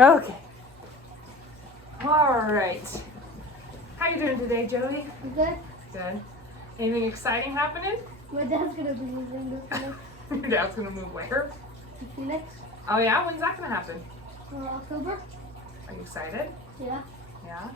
Okay. All right. How you doing today, Joey? Good. Good. Anything exciting happening? My dad's gonna be moving to Phoenix. Your dad's gonna move where? To Phoenix? Oh yeah, when's that gonna happen? October? Are you excited? Yeah. Yeah.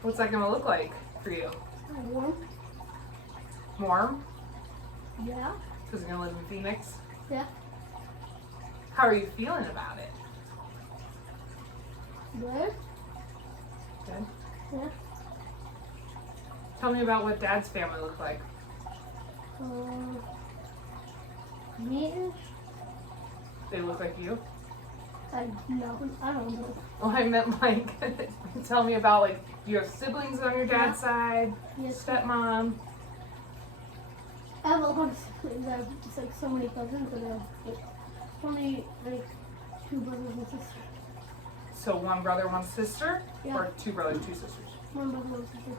What's that gonna look like for you? Warm? Warm? Yeah. Because you're gonna live in Phoenix? Yeah. How are you feeling about it? Good? Good. Yeah. Tell me about what Dad's family looked like. Me-ish? They look like you? I don't know. Well, I meant like, tell me about like, do you have siblings on your dad's side? Yes. Stepmom? I have a lot of siblings. I have just like so many cousins, and I have like only like 2 brothers and sisters. So one brother, one sister? Yeah. Or 2 brothers, 2 sisters? 1 brother, 1 sister.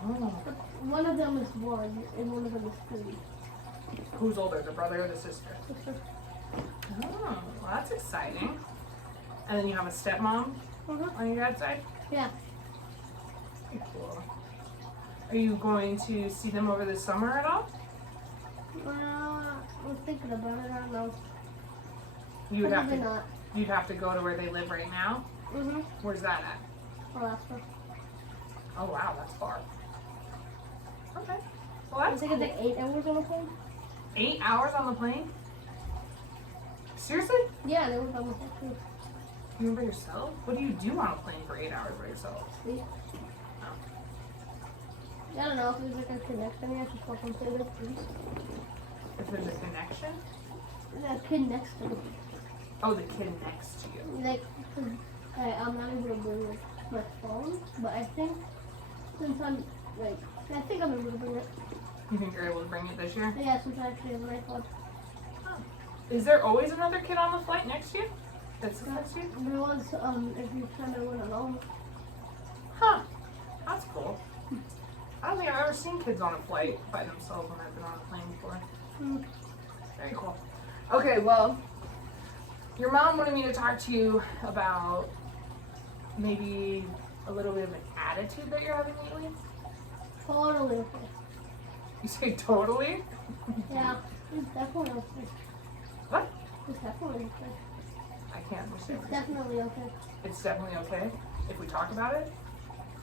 Oh. But one of them is 1, and one of them is 3. Who's older, the brother or the sister? Sister. Oh, well, that's exciting. And then you have a stepmom on your dad's side? Yeah. Pretty cool. Are you going to see them over the summer at all? I was thinking about it. I don't know. You would have Probably to. not. You'd have to go to where they live right now. Where's that at? Alaska. Oh wow, that's far. Okay. Well, I that's think cool. it's like 8 hours on the plane. 8 hours on the plane? Seriously? Yeah, they were on the plane. You by yourself? What do you do on a plane for 8 hours by yourself? Sleep. I don't know if there's like a connection. I just walk and play with kids. If there's a connection? That kid next to me. Oh, the kid next to you. Like, cause I'm not able to bring like, my phone, but I think since I'm like, I think I'm able to bring it. You think you're able to bring it this year? Yeah, since I actually have an iPod. Is there always another kid on the flight next to you? That's next to you? There was every time I went alone. Huh. That's cool. I don't think I've ever seen kids on a flight by themselves when I've been on a plane before. Very cool. Okay, well, your mom wanted me to talk to you about maybe a little bit of an attitude that you're having lately. Totally okay. You say totally? Yeah, it's definitely okay. What? It's definitely okay. I can't understand. It's definitely okay. It's definitely okay if we talk about it?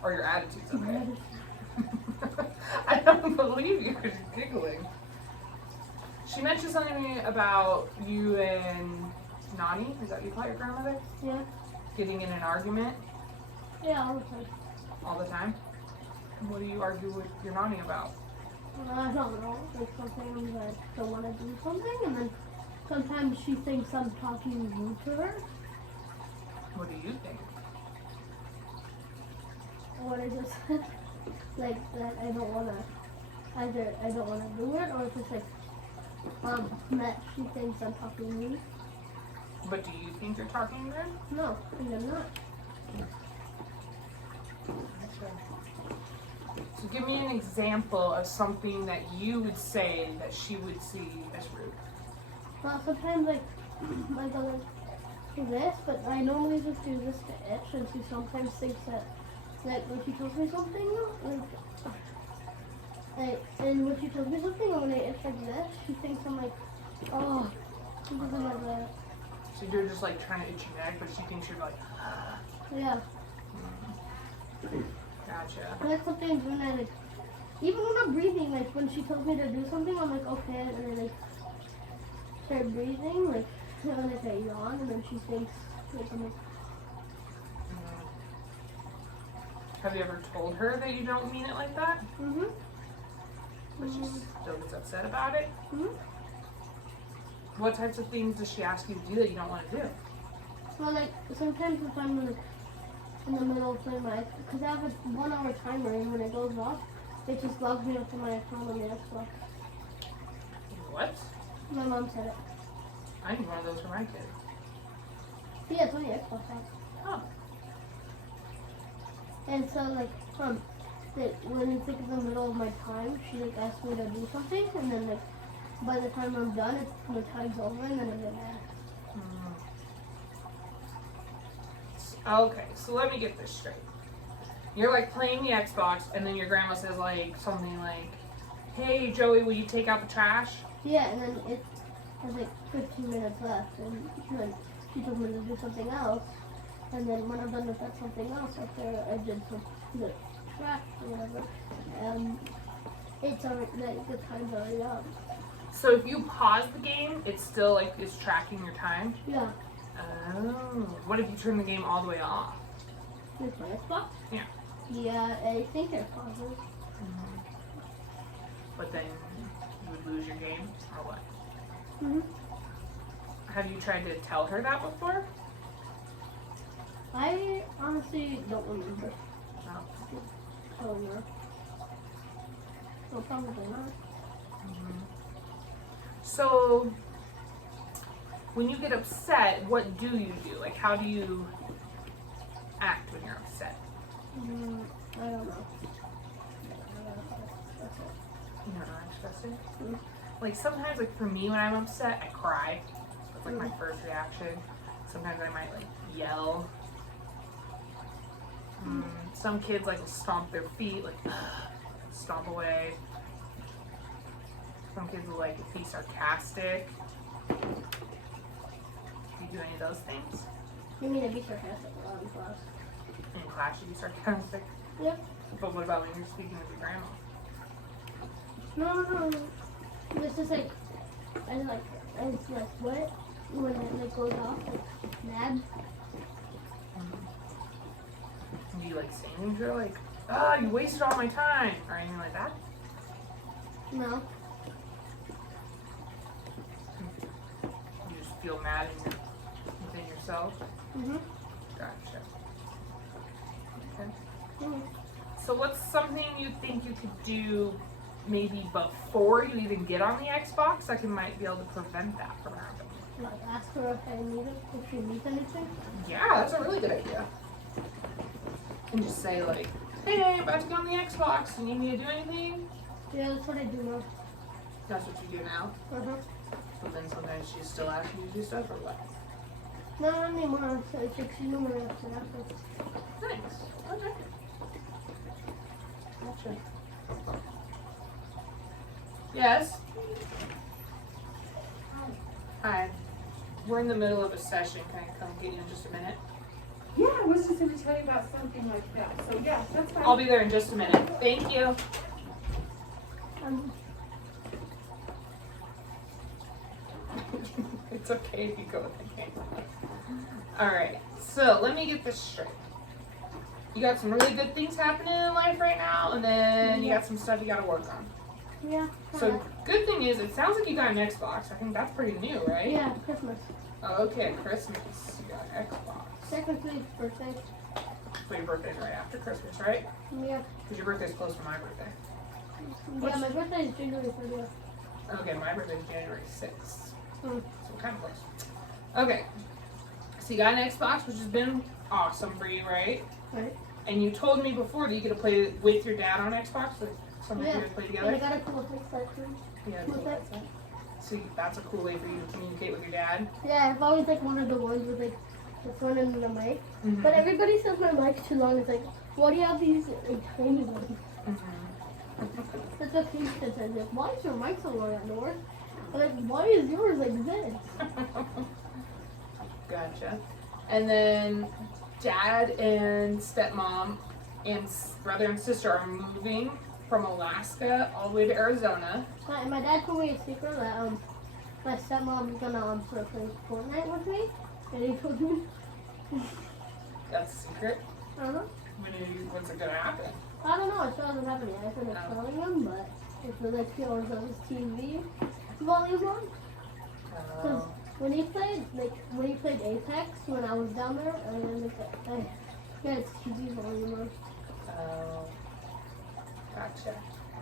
Or your attitude's okay? I don't believe you because you're giggling. She mentioned something to me about you and Nani, is that what you call your grandmother? Yeah. Getting in an argument Yeah, all the time. all the time? What do you argue with your Nani about? I don't know. Like sometimes I don't want to do something, and then sometimes she thinks I'm talking rude to her. What do you think? What I just said, like that I don't want to. Either I don't want to do it, or if it's like that she thinks I'm talking rude. But do you think you're talking rude? No, I am not. So give me an example of something that you would say that she would see as rude. Well, sometimes like I go like do this, but I normally just do this to itch, and she sometimes thinks that when she tells me something, and when she tells me something, and when I itch like this, she thinks I'm like, oh, something like that. So you're just like trying to itch your neck, but she thinks you're like, Yeah. gotcha. And like sometimes when I like, even when I'm breathing, like when she tells me to do something, I'm like okay, and I like start breathing, like and like I yawn, and then she thinks like I'm like. Have you ever told her that you don't mean it like that? But she Mm-hmm. still gets upset about it? Hmm. What types of things does she ask you to do that you don't want to do? Well, like sometimes if I'm in the middle of playing my, because I have a 1 hour timer, and when it goes off, it just logs me into my account on the Xbox. What? My mom said it. I need one of those for my kid. Yeah, it's on the Xbox app. Oh. And so like when it's like in the middle of my time, she like asks me to do something, and then like by the time I'm done, the time's over, and then I get mad. Okay, so let me get this straight. You're like playing the Xbox, and then your grandma says like something like, "Hey Joey, will you take out the trash?" Yeah, and then it has like 15 minutes left, and then she told me to do something else. And then when I'm done with that something else, after I did the trash or whatever, it's already, like, the time's already up. So if you pause the game, it's still like it's tracking your time. Yeah. Oh. What if you turn the game all the way off? With my Xbox? Yeah. Yeah, I think it pauses. But then you would lose your game, or what? Mhm. Have you tried to tell her that before? I honestly don't remember No. telling her. No, probably not. So, when you get upset, what do you do? Like, how do you act when you're upset? I don't know. You don't know, express it? Mm. Like, sometimes, like, for me, when I'm upset, I cry. That's, like, my first reaction. Sometimes I might, like, yell. Some kids, like, will stomp their feet, like, stomp away. Some kids will, like, be sarcastic. Do you do any of those things? You mean to be sarcastic a lot in class? In class, you be sarcastic? Yep. But what about when you're speaking with your grandma? No. This is like, it's like what? When it like goes off, like mad. Do you, like, say things to her, like, "Ah, you wasted all my time," or anything like that? No. You just feel mad within yourself? Mhm. Gotcha. Okay. Mhm. So what's something you think you could do maybe before you even get on the Xbox that might be able to prevent that from happening? Like ask her if I need it, if she needs anything. Yeah, that's a really good idea. And just say like, "Hey, I'm about to go on the Xbox. You need me to do anything?" Yeah, that's what I do now. That's what you do now. But then sometimes she's still asking you to do stuff or what? Not anymore. So it's like she's no more after that. Nice. Okay. Gotcha. Yes? Hi. We're in the middle of a session. Can I come get you in just a minute? Yeah, I was just going to tell you about something like that. So yeah, that's fine. I'll be there in just a minute. Thank you. It's okay if you go with the game. Alright, so let me get this straight. You got some really good things happening in life right now, and then you got some stuff you gotta work on. Yeah. So, good thing is, it sounds like you got an Xbox. I think that's pretty new, right? Yeah, Christmas. Okay, Christmas. You got an Xbox. Technically, birthday. So your birthday's right after Christmas, right? Yeah. Because your birthday's close to my birthday. Yeah, my birthday is January 30th. Okay, my birthday's January 6th. Hmm. So we're kind of close. Okay. So you got an Xbox, which has been awesome for you, right? Right. And you told me before that you get to play with your dad on Xbox, like something Yeah. you guys play And I together. got a cool Xbox. Yeah, with cool. it. So that's a cool way for you to communicate with your dad. Yeah, I've always like wanted the ones with like the phone and the mic. Mm-hmm. But everybody says my mic's too long. It's like, why do you have these like, tiny ones? Mm-hmm. That's what Pete says. Like, why is your mic so long at North? I'm like, why is yours like this? Gotcha. And then dad and stepmom and brother and sister are moving from Alaska all the way to Arizona. My dad told me a secret that my stepmom's gonna start playing Fortnite with me, and he told me. That's a secret. I don't know. When's it gonna happen? I don't know. It still hasn't happened yet. I finished telling him, but it's like he always has his TV volume on. Because when he played Apex when I was down there, and he had his TV volume on. Oh, gotcha.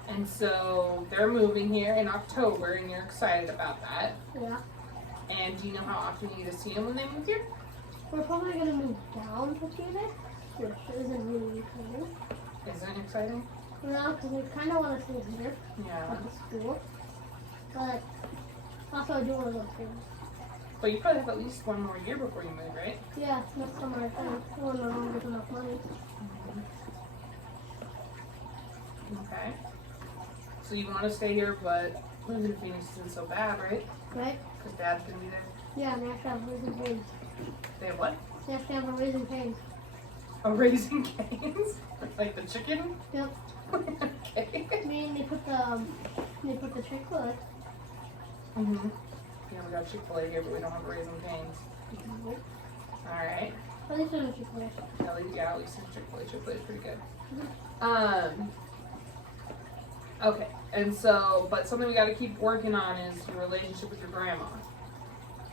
And so they're moving here in October, and you're excited about that. Yeah. And do you know how often you get to see them when they move here? We're probably gonna move down to Phoenix, which isn't really exciting. Isn't it exciting? No, because we kind of want to stay here Yeah. at the school. But also I do want to go to But you probably have at least one more year before you move, right? Yeah, next summer I think. When my mom gets enough money. Okay. So you want to stay here, but living in Phoenix isn't so bad, right? Right? Because Dad's gonna be there. Yeah, and they have to have raising canes. They have what? They have to have a raising canes. A Raising Cane's? Like the chicken? Yep. Okay. I mean, they put the Chick-fil-A. Mhm. Yeah, we got Chick-fil-A here, but we don't have Raising Cane's. All right. At least there's a Chick-fil-A. At least in Chick-fil-A. Chick-fil-A is pretty good. Okay. And so, but something we got to keep working on is your relationship with your grandma,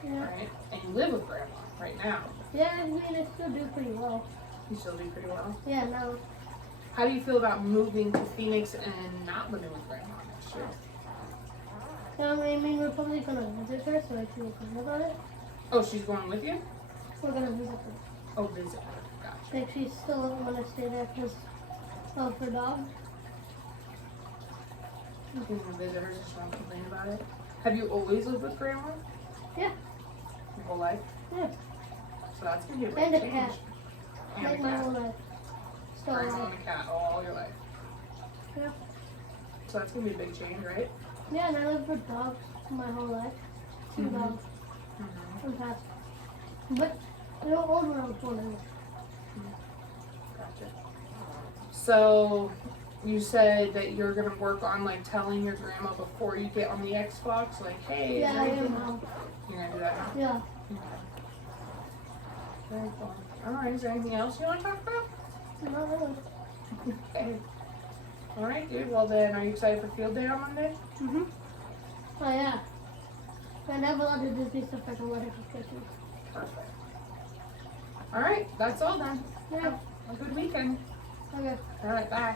Yeah. right? And you live with grandma right now. Yeah, I mean, I still do pretty well. You still do pretty well. Yeah, no. How do you feel about moving to Phoenix and not living with grandma next year? I mean, we're probably gonna visit her, so I feel good about it. Oh, she's going with you? We're gonna visit her. Oh, visit her. Gotcha. Like, she still doesn't want to stay there because of her dog. You can visit her, just don't complain about it. Have you always lived with grandma? Yeah. Your whole life? Yeah. So that's gonna be a big And a change. cat. And a Like my cat. whole life. Still Grandma alive. and a cat all your life. Yeah. So that's gonna be a big change, right? Yeah, and I lived with dogs my whole life. Two Mhm. dogs. Mm-hmm. In past. But they don't own around 20. Gotcha. So you said that you're gonna work on like telling your grandma before you get on the Xbox, like, hey, is Yeah, I everything- am now. You're gonna do that now? Yeah. Very cool. Alright, is there anything else you want to talk about? Not really. Okay. Alright, dude. Well then, are you excited for field day on Monday? Mm-hmm. Oh, yeah. And I have a lot of Disney stuff I can let her get to. Perfect. Alright, that's all then. Yeah. A good weekend. Okay. Alright, bye.